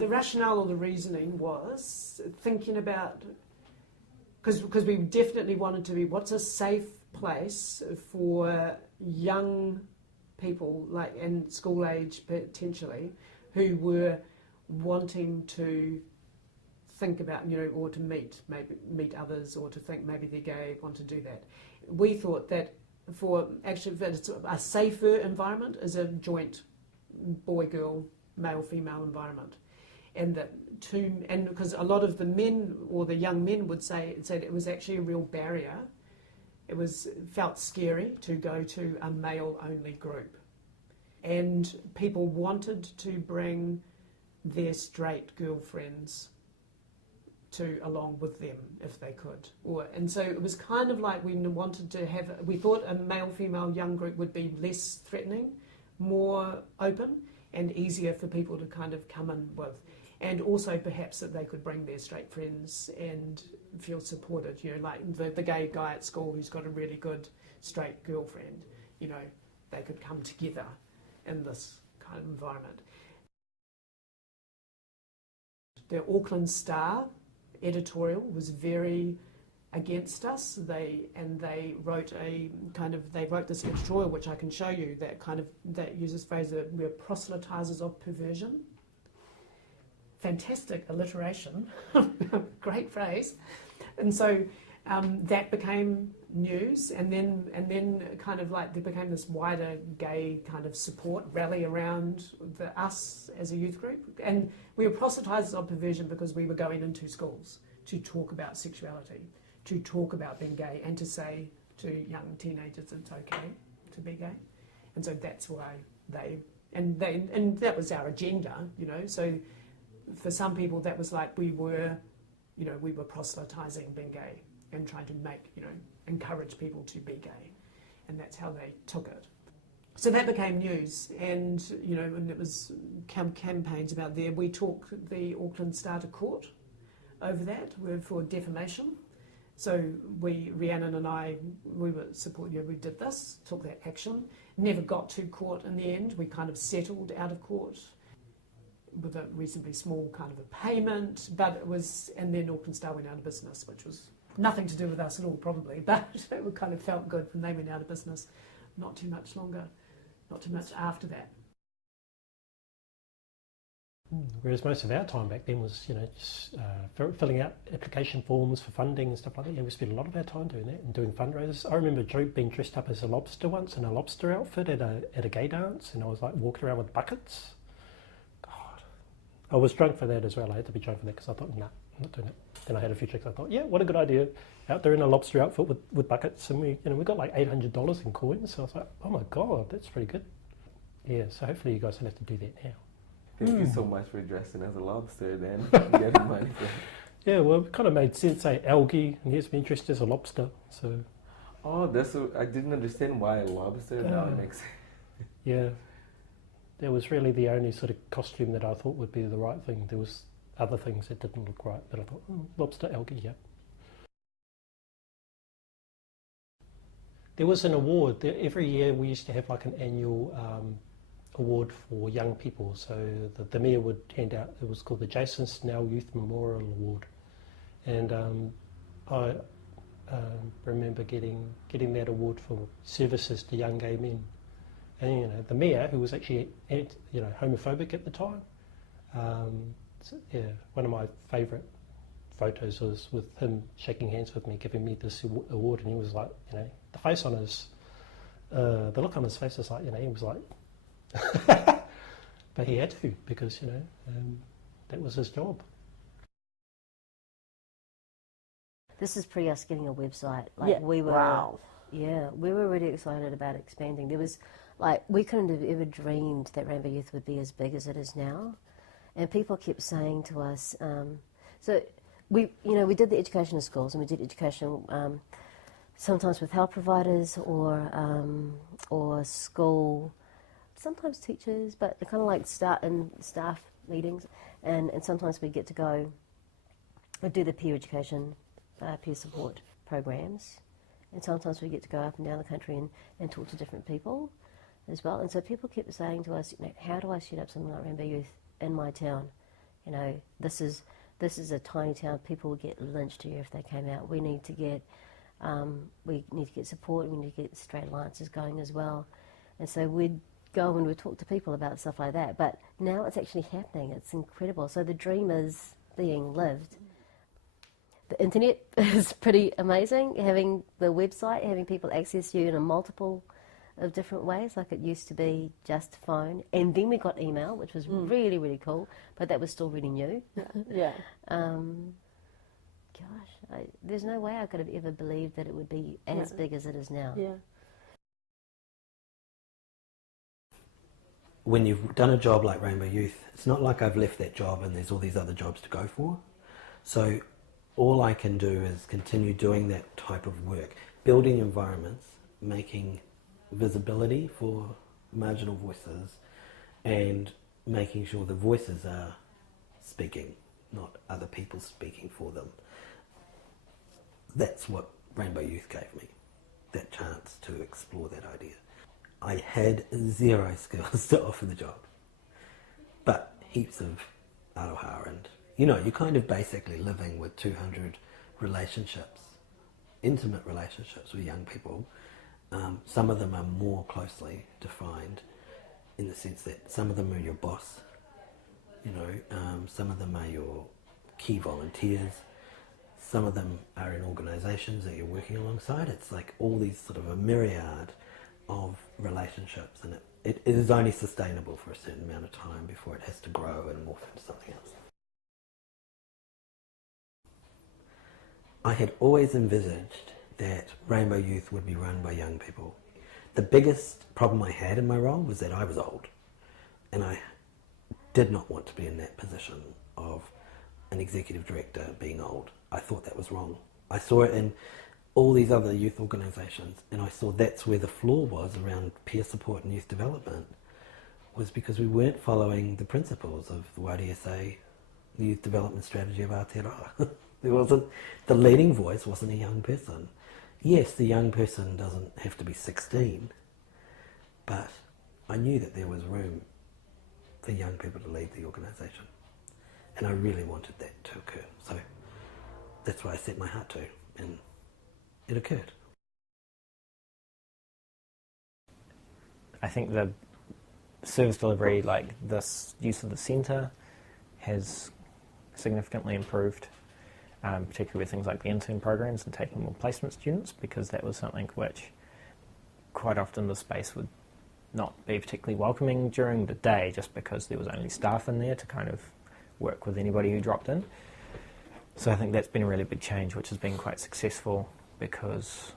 the rationale or the reasoning was thinking about, because we definitely wanted to be, what's a safe place for young people, like in school age potentially, who were wanting to think about, or to meet others, or to think maybe they're gay, want to do that. We thought that for a safer environment is a joint boy-girl, male-female environment. And because a lot of the men or the young men would say that it was actually a real barrier. It felt scary to go to a male-only group. And people wanted to bring their straight girlfriends along with them if they could. And so it was kind of like we thought a male-female young group would be less threatening, more open, and easier for people to kind of come in with. And also perhaps that they could bring their straight friends and feel supported, like the gay guy at school who's got a really good straight girlfriend, they could come together in this kind of environment. The Auckland Star editorial was very against us. They wrote this editorial, which I can show you, that uses phrase that we're proselytizers of perversion. Fantastic alliteration, great phrase. And so that became news, and then kind of like there became this wider gay kind of support rally around us as a youth group. And we were proselytizers of perversion because we were going into schools to talk about sexuality, to talk about being gay, and to say to young teenagers it's okay to be gay. And so that's why and that was our agenda, So for some people that was like we were proselytizing being gay and trying to encourage people to be gay, and that's how they took it. So that became news, and and it was campaigns about there. We took the Auckland Star to court over that for defamation. So Rhiannon and I, we did this, took that action. Never got to court in the end. We kind of settled out of court with a reasonably small kind of a payment, and then Auckland Star went out of business, which was nothing to do with us at all probably, but it kind of felt good when they went out of business. Not too much longer, not too much after that. Whereas most of our time back then was, just filling out application forms for funding and stuff like that. We spent a lot of our time doing that and doing fundraisers. I remember being dressed up as a lobster once in a lobster outfit at a gay dance, and I was like walking around with buckets. God, I was drunk for that as well. I had to be drunk for that because I thought, nah, I'm not doing it. Then I had a few drinks. I thought, yeah, what a good idea. Out there in a lobster outfit with buckets, and we got like $800 in coins. So I was like, oh my God, that's pretty good. Yeah, so hopefully you guys don't have to do that now. Thank you so much for dressing as a lobster then, getting money for it. Yeah, well, it kind of made sense, algae, and here's me dressed as a lobster, so... Oh, I didn't understand why a lobster, now it makes sense. Yeah, that was really the only sort of costume that I thought would be the right thing. There was other things that didn't look right, but I thought, lobster, algae, yeah. There was an award. Every year we used to have like an annual award for young people. So the mayor would hand out, it was called the Jason Snell Youth Memorial Award. And I remember getting that award for services to young gay men. And the mayor, who was actually homophobic at the time, one of my favourite photos was with him shaking hands with me, giving me this award, and he was like, the face on his, the look on his face was like, he was like, but he had to, because that was his job. This is pre us getting a website. We were really excited about expanding. There was we couldn't have ever dreamed that Rainbow Youth would be as big as it is now, and people kept saying to us, so we did the education in schools, and we did education sometimes with health providers or school, sometimes teachers, but kind of like staff meetings, and sometimes we get to go and do the peer education, peer support programs, and sometimes we get to go up and down the country and talk to different people as well. And so people kept saying to us, how do I set up something like Rainbow Youth in my town? You know, this is a tiny town. People would get lynched here if they came out. We need to get support. We need to get straight alliances going as well. And so we'd go and we'd talk to people about stuff like that. But now it's actually happening. It's incredible. So the dream is being lived. The internet is pretty amazing. Having the website, having people access you in a multiple of different ways. Like it used to be just phone, and then we got email, which was really, really cool, but that was still really new. Yeah. There's no way I could have ever believed that it would be as big as it is now. Yeah. When you've done a job like Rainbow Youth, it's not like I've left that job and there's all these other jobs to go for. So all I can do is continue doing that type of work, building environments, making visibility for marginal voices, and making sure the voices are speaking, not other people speaking for them. That's what Rainbow Youth gave me, that chance to explore that idea. I had zero skills to offer the job, but heaps of aroha, and you're kind of basically living with 200 relationships, intimate relationships with young people. Some of them are more closely defined in the sense that some of them are your boss, some of them are your key volunteers, some of them are in organisations that you're working alongside. It's like all these sort of a myriad of relationships, and it is only sustainable for a certain amount of time before it has to grow and morph into something else. I had always envisaged that Rainbow Youth would be run by young people. The biggest problem I had in my role was that I was old, and I did not want to be in that position of an executive director being old. I thought that was wrong. I saw it in all these other youth organisations, and I saw that's where the flaw was around peer support and youth development, was because we weren't following the principles of the Whaia, the youth development strategy of Aotearoa. The leading voice wasn't a young person. Yes, the young person doesn't have to be 16, but I knew that there was room for young people to lead the organisation, and I really wanted that to occur. So that's why I set my heart to, and it occurred. I think the service delivery, like this use of the centre, has significantly improved, particularly with things like the intern programs and taking more placement students, because that was something which quite often the space would not be particularly welcoming during the day, just because there was only staff in there to kind of work with anybody who dropped in. So I think that's been a really big change, which has been quite successful, because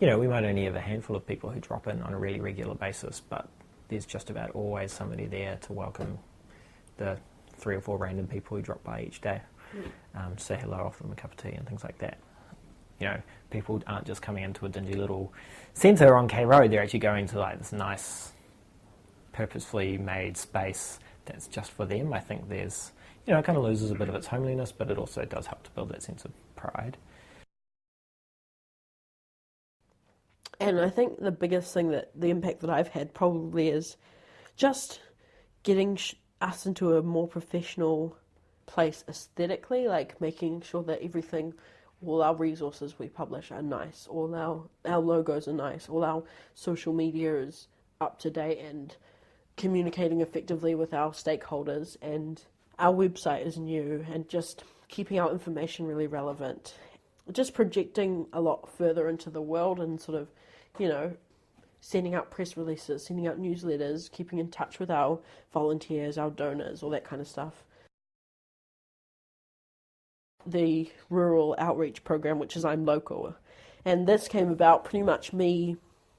we might only have a handful of people who drop in on a really regular basis, but there's just about always somebody there to welcome the 3 or 4 random people who drop by each day. Say hello, offer them a cup of tea and things like that. People aren't just coming into a dingy little centre on K Road, they're actually going to like this nice, purposefully made space that's just for them. I think there's, it kind of loses a bit of its homeliness, but it also does help to build that sense of pride. And I think the biggest thing, that the impact that I've had probably is just getting us into a more professional place aesthetically, like making sure that everything, all our resources we publish are nice, all our logos are nice, all our social media is up to date and communicating effectively with our stakeholders, and our website is new, and just keeping our information really relevant, just projecting a lot further into the world, and sort of, sending out press releases, sending out newsletters, keeping in touch with our volunteers, our donors, all that kind of stuff. The rural outreach program, which is I'm Local, and this came about pretty much me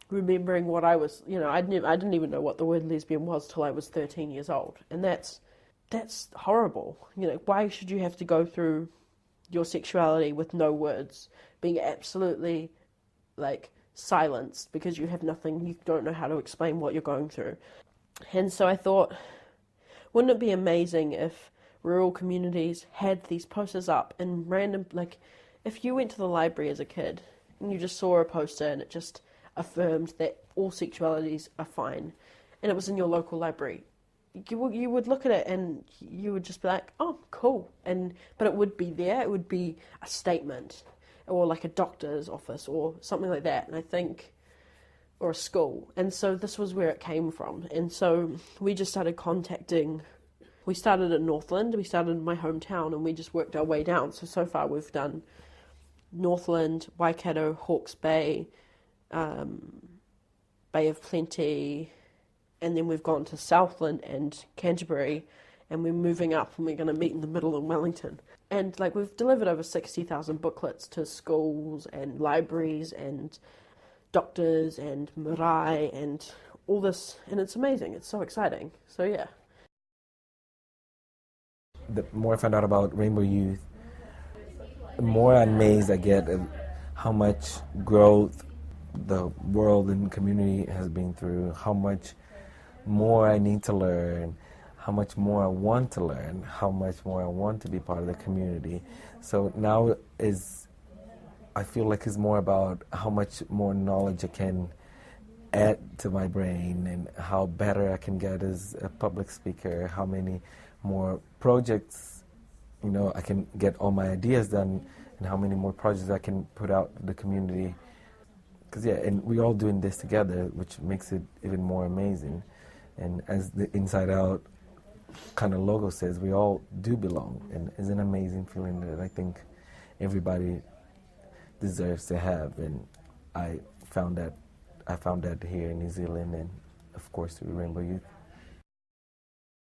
remembering what I was, I didn't even know what the word lesbian was till I was 13 years old, and that's horrible. Why should you have to go through your sexuality with no words, being absolutely silenced because you have nothing, you don't know how to explain what you're going through? And so I thought, wouldn't it be amazing if rural communities had these posters up in random, if you went to the library as a kid and you just saw a poster and it just affirmed that all sexualities are fine, and it was in your local library, you would look at it and you would just be like, oh, cool. But it would be there. It would be a statement, or like a doctor's office or something like that. And I think, or a school. And so this was where it came from. And so we just started contacting. We started in Northland. We started in my hometown, and we just worked our way down. So far we've done Northland, Waikato, Hawke's Bay, Bay of Plenty, and then we've gone to Southland and Canterbury, and we're moving up, and we're going to meet in the middle in Wellington. And like we've delivered over 60,000 booklets to schools and libraries and doctors and marae and all this, and it's amazing. It's so exciting. So yeah. The more I find out about Rainbow Youth, the more amazed I get at how much growth the world and community has been through, how much more I need to learn, how much more I want to learn, how much more I want to be part of the community. So now I feel like it's more about how much more knowledge I can add to my brain and how better I can get as a public speaker, how many more projects, I can get all my ideas done, and how many more projects I can put out to the community. Because and we're all doing this together, which makes it even more amazing. And as the Inside Out kind of logo says, we all do belong, and it's an amazing feeling that I think everybody deserves to have. And I found that here in New Zealand, and of course through Rainbow Youth.